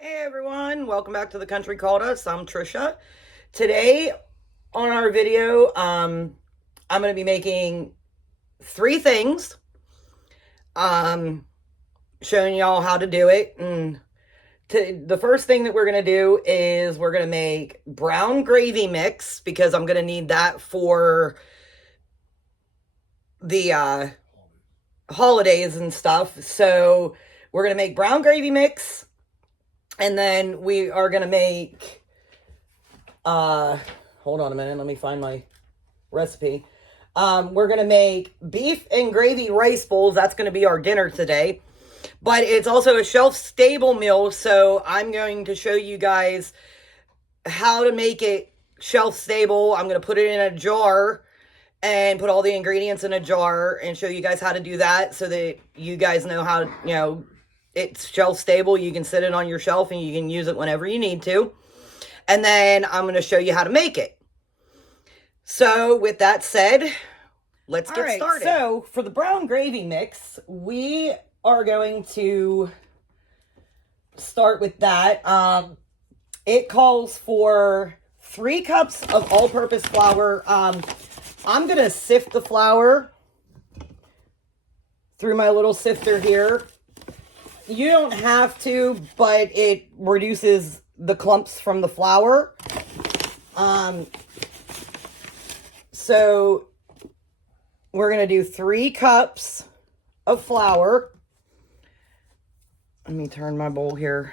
Hey everyone, welcome back to The Country Called Us. I'm Trisha. Today on our video, I'm going to be making three things, showing y'all how to do it. And the first thing that we're going to do is we're going to make brown gravy mix, because I'm going to need that for the holidays and stuff. So we're going to make brown gravy mix. And then we are going to make, hold on a minute, let me find my recipe. We're going to make beef and gravy rice bowls. That's going to be our dinner today. But it's also a shelf-stable meal, so I'm going to show you guys how to make it shelf-stable. I'm going to put it in a jar and put all the ingredients in a jar and show you guys how to do that so that you guys know how, it's shelf stable. You can sit it on your shelf and you can use it whenever you need to. And then I'm going to show you how to make it. So with that said, let's get started. So for the brown gravy mix, we are going to start with that. It calls for 3 cups of all-purpose flour. I'm going to sift the flour through my little sifter here. You don't have to, but it reduces the clumps from the flour. So we're going to do 3 cups of flour. Let me turn my bowl here.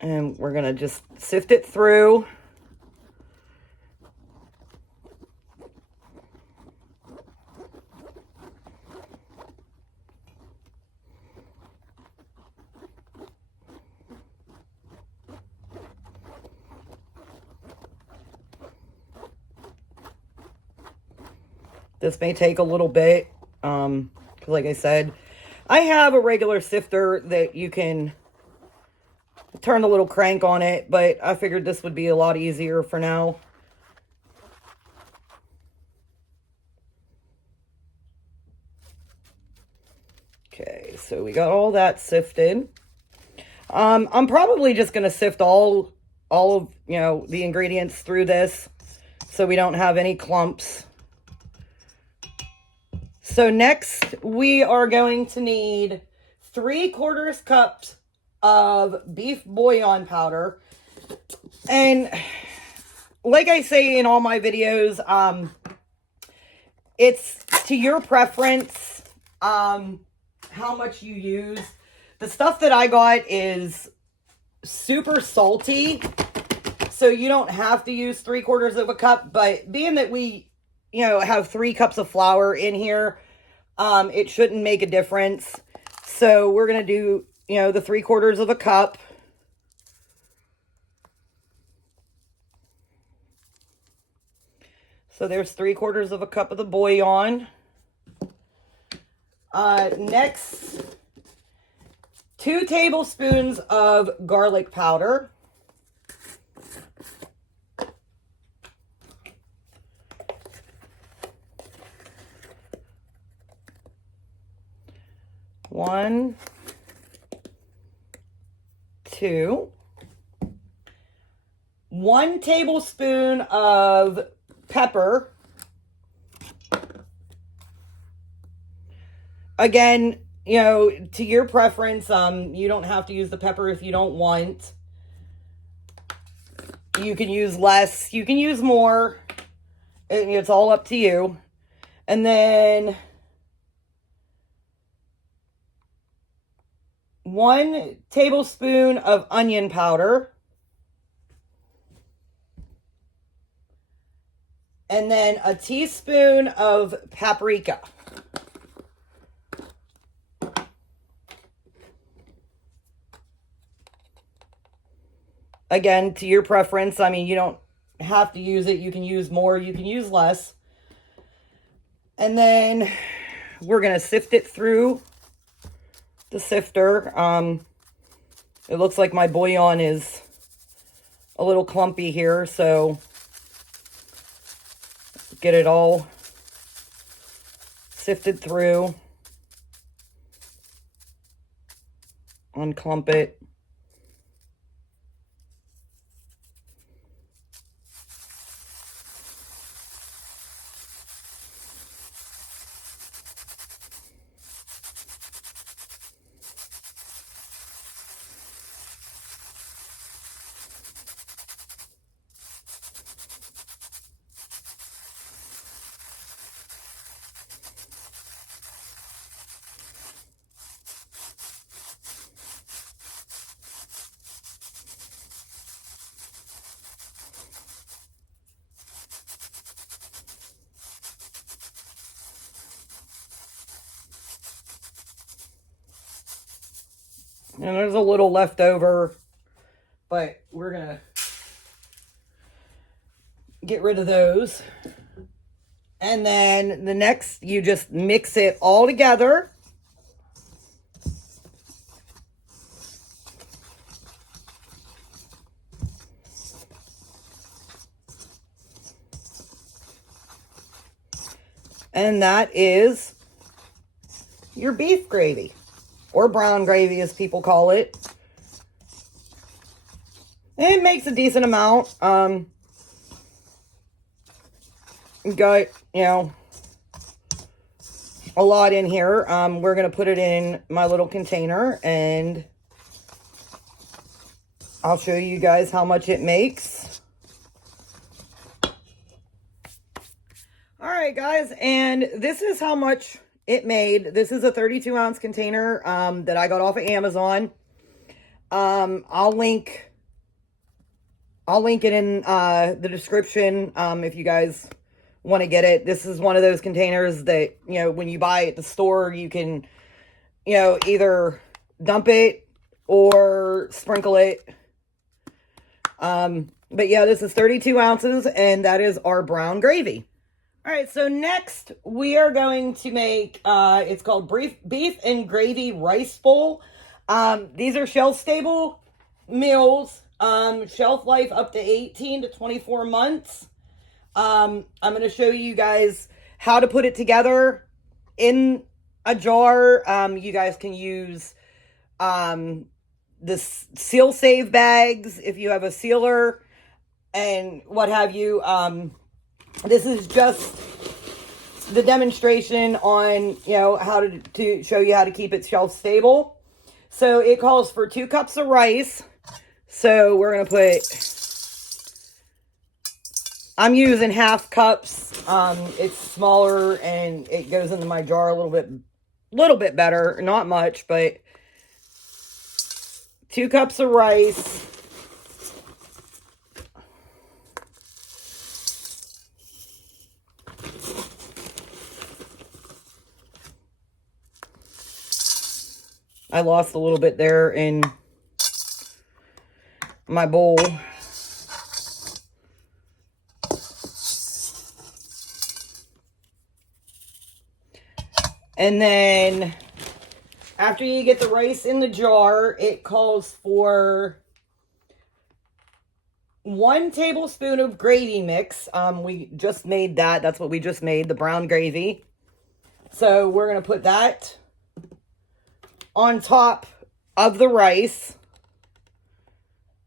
And we're going to just sift it through. This may take a little bit, because like I said, I have a regular sifter that you can turn the little crank on it, but I figured this would be a lot easier for now. Okay, so we got all that sifted. I'm probably just going to sift all of, the ingredients through this so we don't have any clumps. So next, we are going to need 3/4 cups of beef bouillon powder. And like I say in all my videos, it's to your preference how much you use. The stuff that I got is super salty, so you don't have to use 3/4 cup. But being that we have 3 cups of flour in here, it shouldn't make a difference. So we're going to do, the 3/4 cup. So there's 3/4 cup of the bouillon. Next, 2 tablespoons of garlic powder. 1, 2. 1 tablespoon of pepper. Again, to your preference, you don't have to use the pepper if you don't want. You can use less, you can use more. It's all up to you. And then 1 tablespoon of onion powder. And then a teaspoon of paprika. Again, to your preference. I mean, you don't have to use it. You can use more, you can use less. And then we're going to sift it through the sifter. It looks like my bouillon is a little clumpy here, so get it all sifted through. unclump it. And there's a little left over, but we're going to get rid of those. And then the next, you just mix it all together. And that is your beef gravy, or brown gravy as people call it. It makes a decent amount. Got, you know, a lot in here. We're going to put it in my little container, and I'll show you guys how much it makes. All right, guys, and this is how much it made. This is a 32-ounce container that I got off of Amazon. I'll link it in the description if you guys want to get it. This is one of those containers that, you know, when you buy at the store, you can, you know, either dump it or sprinkle it. But yeah, this is 32 ounces, and that is our brown gravy. All right, so next we are going to make, it's called beef and gravy rice bowl. These are shelf-stable meals, shelf life up to 18 to 24 months. I'm going to show you guys how to put it together in a jar. You guys can use the seal save bags if you have a sealer and what have you. This is just the demonstration on, you know, how to show you how to keep it shelf stable. So it calls for 2 cups of rice. So we're going to put, I'm using half cups. It's smaller and it goes into my jar a little bit better. Not much, but 2 cups of rice. I lost a little bit there in my bowl. And then after you get the rice in the jar, it calls for 1 tablespoon of gravy mix. We just made that. That's what we just made, the brown gravy. So we're going to put that on top of the rice.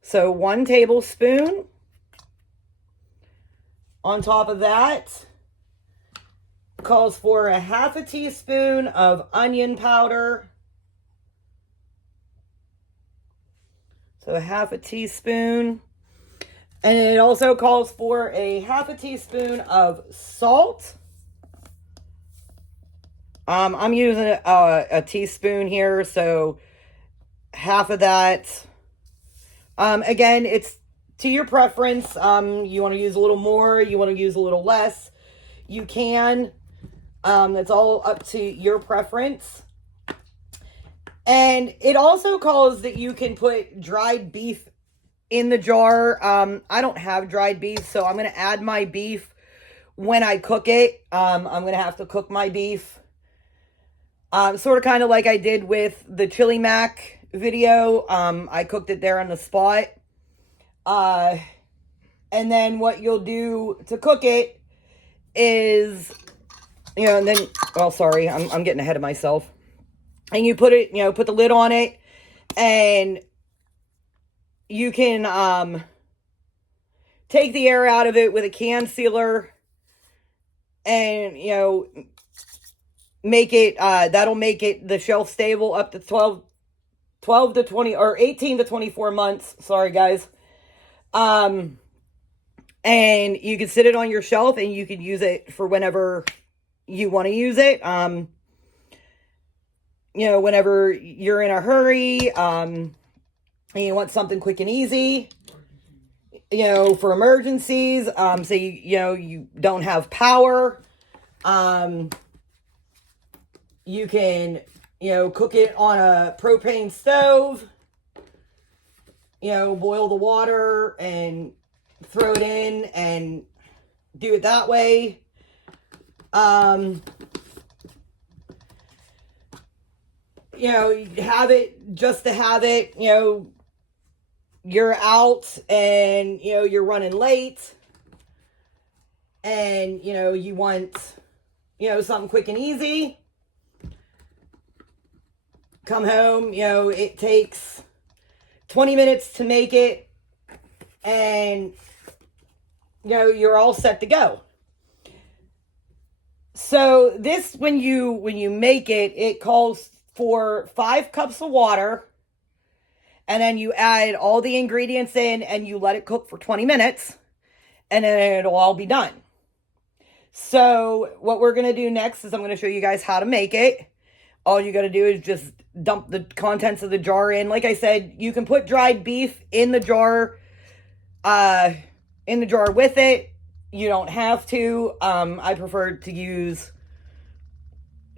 So 1 tablespoon. On top of that, calls for a half a teaspoon of onion powder. So a half a teaspoon. And it also calls for a half a teaspoon of salt. I'm using a teaspoon here, so half of that. Again, it's to your preference. You want to use a little more, you want to use a little less, you can. That's all up to your preference. And it also calls that you can put dried beef in the jar. I don't have dried beef, so I'm going to add my beef when I cook it. I'm going to have to cook my beef. Sort of kind of like I did with the chili mac video. I cooked it there on the spot. And then what you'll do to cook it is, you know, and then, well, sorry, I'm getting ahead of myself. And you put it, you know, put the lid on it, And you can take the air out of it with a can sealer, and make it that'll make it the shelf stable up to 12 to 20 or 18 to 24 months. Sorry guys. And you can sit it on your shelf and you can use it for whenever you want to use it. Whenever you're in a hurry, and you want something quick and easy, for emergencies, so you don't have power, you can, cook it on a propane stove, boil the water and throw it in and do it that way. Have it just to have it, you're out and, you're running late and, you want, something quick and easy. Come home, it takes 20 minutes to make it and, you're all set to go. So this, when you make it, it calls for 5 cups of water, and then you add all the ingredients in and you let it cook for 20 minutes, and then it'll all be done. So what we're going to do next is I'm going to show you guys how to make it. All you got to do is just dump the contents of the jar in. Like I said, you can put dried beef in the jar with it. You don't have to. I prefer to use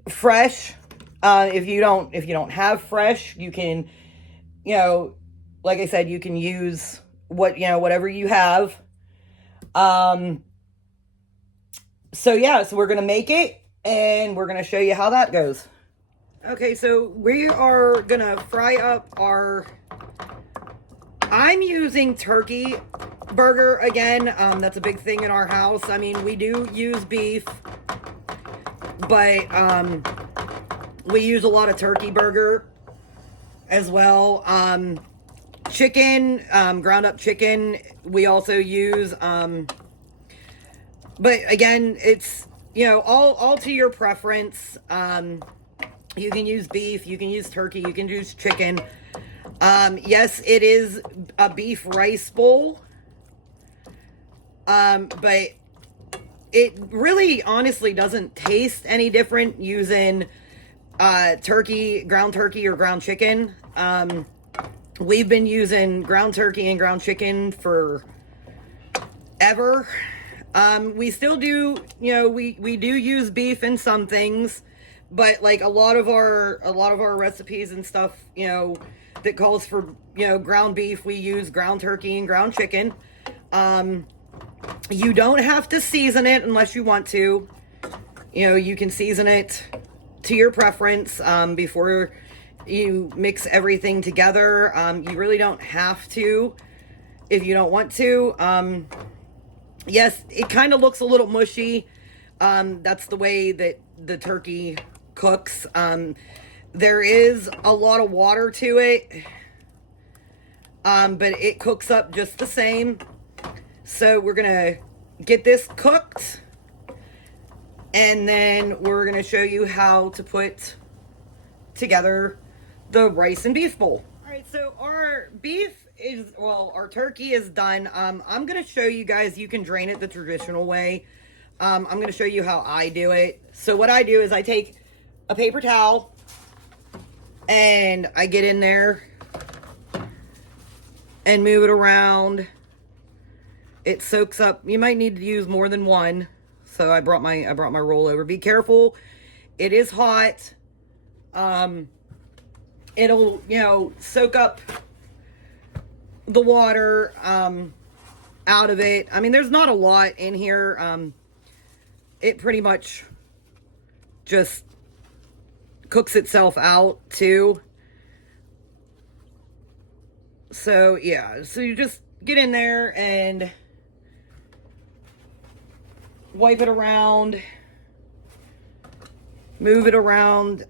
fresh. If you don't have fresh, you can, like I said, you can use whatever you have. So we're going to make it and we're going to show you how that goes. Okay, so we are going to fry up I'm using turkey burger again. That's a big thing in our house. I mean, we do use beef, but we use a lot of turkey burger as well. Chicken, ground up chicken, we also use. But again, it's, all to your preference. You can use beef, you can use turkey, you can use chicken. Yes, it is a beef rice bowl. But it really honestly doesn't taste any different using turkey, ground turkey or ground chicken. We've been using ground turkey and ground chicken for ever. We still do, we do use beef in some things, but like a lot of our recipes and stuff, that calls for, ground beef, we use ground turkey and ground chicken. You don't have to season it unless you want to. You can season it to your preference before you mix everything together. You really don't have to if you don't want to. Yes, it kind of looks a little mushy. That's the way that the turkey cooks. There is a lot of water to it, but it cooks up just the same. So we're gonna get this cooked, and then we're gonna show you how to put together the rice and beef bowl. All right, so our turkey is done. I'm gonna show you guys, you can drain it the traditional way. I'm gonna show you how I do it. So what I do is I take a paper towel and I get in there and move it around. It soaks up. You might need to use more than one. So I brought my rollover. Be careful. It is hot. It'll, soak up the water out of it. I mean, there's not a lot in here. It pretty much just cooks itself out too. So yeah, so you just get in there and wipe it around Move it around.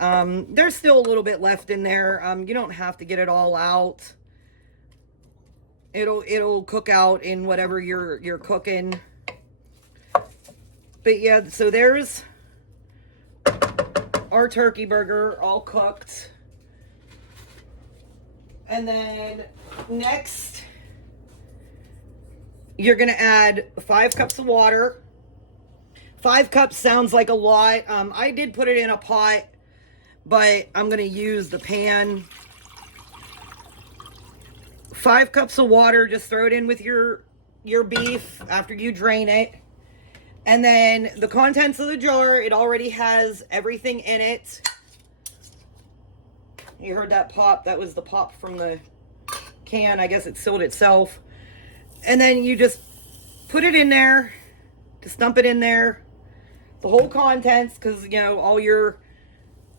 There's still a little bit left in there. You don't have to get it all out. It'll cook out in whatever you're cooking. But yeah, so there's our turkey burger all cooked. And then next, you're going to add 5 cups of water. 5 cups sounds like a lot. I did put it in a pot, but I'm going to use the pan. 5 cups of water, just throw it in with your beef after you drain it. And then the contents of the jar, it already has everything in it. You heard that pop? That was the pop from the can. I guess it sealed itself. And then you just put it in there, just dump it in there. The whole contents, because, you know,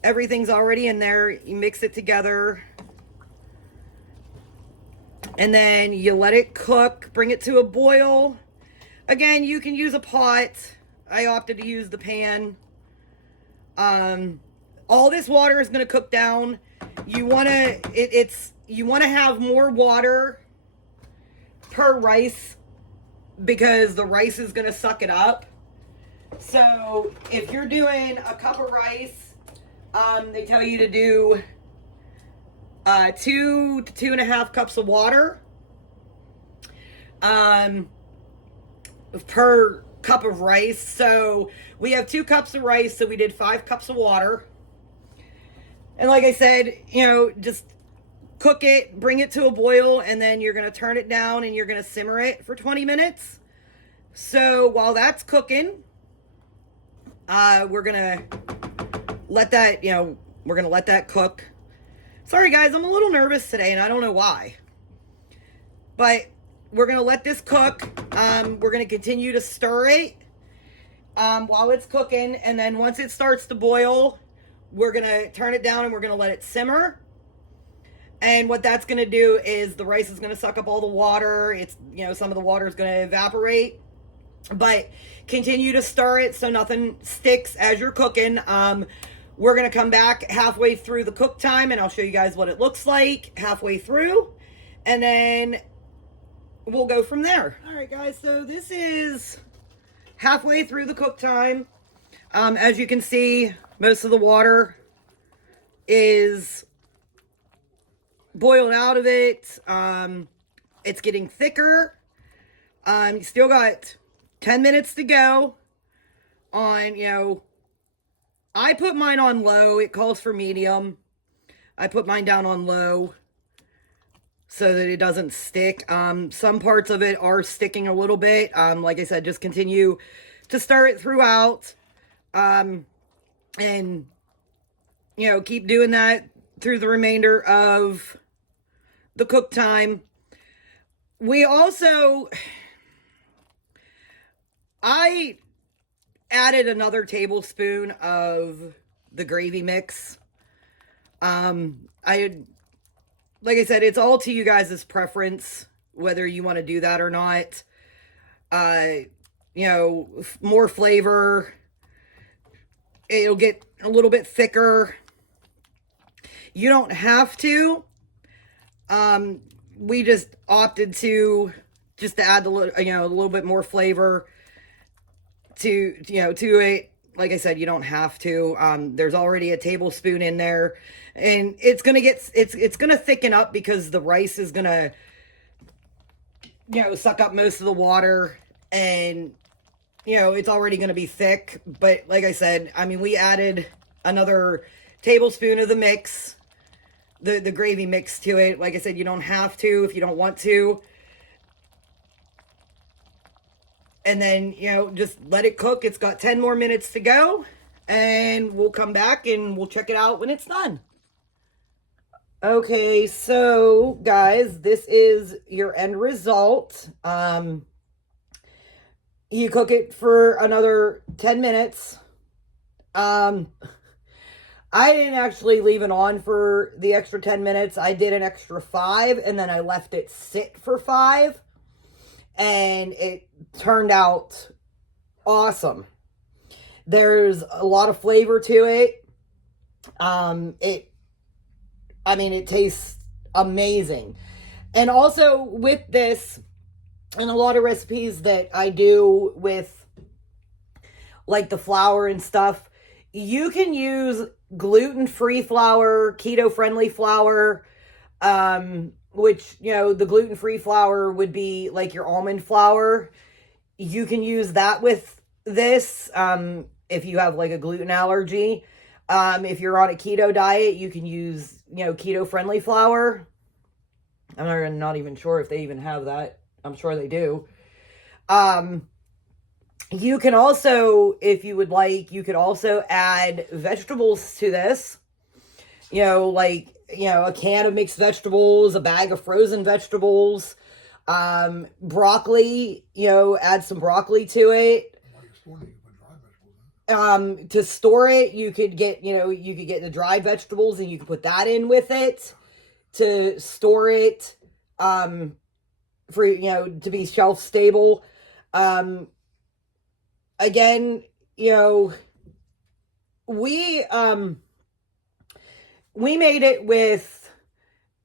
everything's already in there. You mix it together. And then you let it cook, bring it to a boil. Again, you can use a pot. I opted to use the pan. All this water is going to cook down. You want to have more water per rice because the rice is going to suck it up. So if you're doing a cup of rice, they tell you to do 2 to 2.5 cups of water per cup of rice. So we have 2 cups of rice, so we did 5 cups of water. And like I said, you know, just cook it, bring it to a boil, and then you're going to turn it down and you're going to simmer it for 20 minutes. So while that's cooking, we're going to let that, we're going to let that cook. Sorry guys, I'm a little nervous today and I don't know why. But we're going to let this cook. We're going to continue to stir it while it's cooking. And then once it starts to boil, we're going to turn it down and we're going to let it simmer. And what that's going to do is the rice is going to suck up all the water. It's, some of the water is going to evaporate. But continue to stir it so nothing sticks as you're cooking. We're going to come back halfway through the cook time and I'll show you guys what it looks like halfway through. And then we'll go from there. All right, guys, so this is halfway through the cook time. As you can see, most of the water is boiled out of it. It's getting thicker. You still got 10 minutes to go on, I put mine on low. It calls for medium. I put mine down on low so that it doesn't stick. Some parts of it are sticking a little bit. Like I said, just continue to stir it throughout. And, keep doing that through the remainder of the cook time. We also, I added another tablespoon of the gravy mix. Like I said, it's all to you guys' preference, whether you want to do that or not. More flavor. It'll get a little bit thicker. You don't have to. We just opted to add a little bit more flavor to it. Like I said, you don't have to. There's already a tablespoon in there, and it's gonna it's gonna thicken up because the rice is gonna suck up most of the water, and it's already gonna be thick. But like I said, we added another tablespoon of the mix, the gravy mix to it. Like I said, you don't have to if you don't want to. And then, just let it cook. It's got 10 more minutes to go. And we'll come back and we'll check it out when it's done. Okay, so, guys, this is your end result. You cook it for another 10 minutes. I didn't actually leave it on for the extra 10 minutes. I did an extra 5, and then I left it sit for 5. And it turned out awesome. There's a lot of flavor to it. It tastes amazing. And also with this, and a lot of recipes that I do with like the flour and stuff, you can use gluten-free flour, keto-friendly flour, which, the gluten-free flour would be like your almond flour. You can use that with this, if you have like a gluten allergy. If you're on a keto diet, you can use, keto-friendly flour. I'm not even sure if they even have that. I'm sure they do. You can also, if you would like, you could also add vegetables to this. A can of mixed vegetables, a bag of frozen vegetables, broccoli, add some broccoli to it. To store it, you could get the dried vegetables and you can put that in with it to store it, for, to be shelf stable. Again, we made it with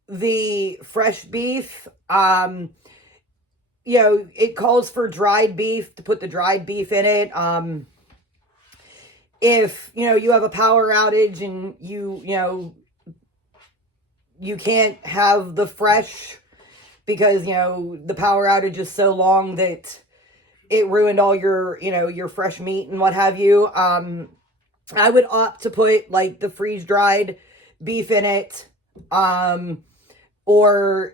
the fresh beef. It calls for dried beef, to put the dried beef in it. If, you have a power outage and you can't have the fresh because, the power outage is so long that it ruined all your, your fresh meat and what have you. I would opt to put like the freeze-dried beef in it, or,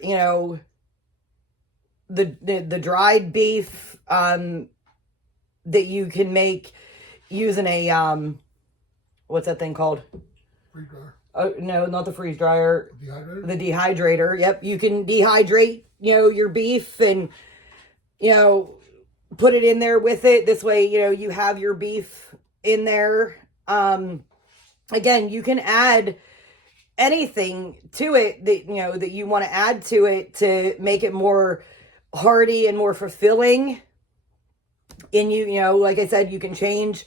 the dried beef, that you can make using a, what's that thing called? Freeze dryer. Oh, no, not the freeze dryer. Dehydrator? The dehydrator. Yep. You can dehydrate, your beef and, put it in there with it. This way, you have your beef in there. Again, you can add anything to it that, that you want to add to it to make it more hearty and more fulfilling. And like I said, you can change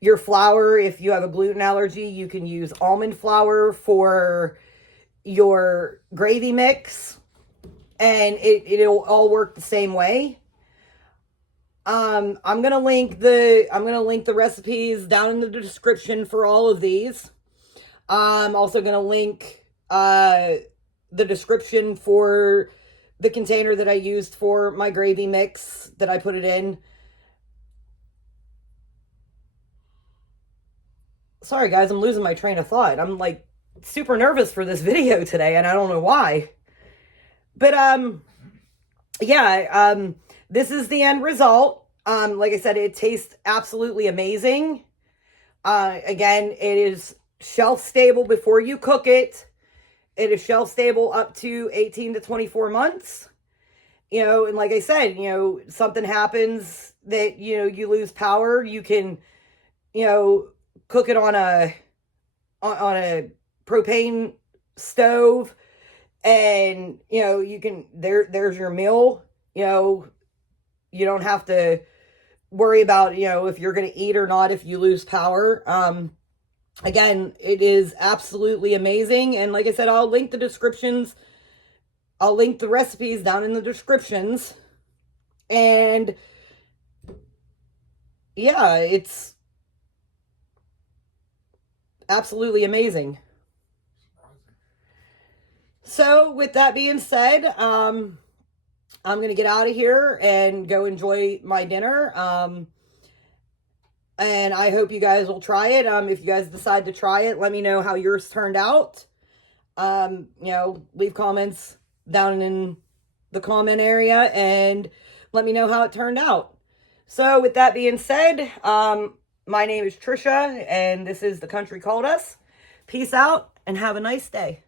your flour. If you have a gluten allergy, you can use almond flour for your gravy mix, and it'll all work the same way. I'm gonna link the recipes down in the description for all of these. I'm also gonna link the description for the container that I used for my gravy mix that I put it in. Sorry guys, I'm losing my train of thought. I'm like super nervous for this video today and I don't know why. But this is the end result. Like I said, it tastes absolutely amazing. Again, it is shelf stable before you cook it. It is shelf stable up to 18 to 24 months. And like I said, something happens that, you lose power, you can, cook it on a propane stove, and you can there's your meal. You don't have to worry about if you're going to eat or not if you lose power. Again, it is absolutely amazing, and like I said, I'll link the recipes down in the descriptions. And yeah, it's absolutely amazing. So with that being said, I'm going to get out of here and go enjoy my dinner. And I hope you guys will try it. If you guys decide to try it, let me know how yours turned out. Leave comments down in the comment area and let me know how it turned out. So with that being said, my name is Trisha, and this is The Country Called Us. Peace out, and have a nice day.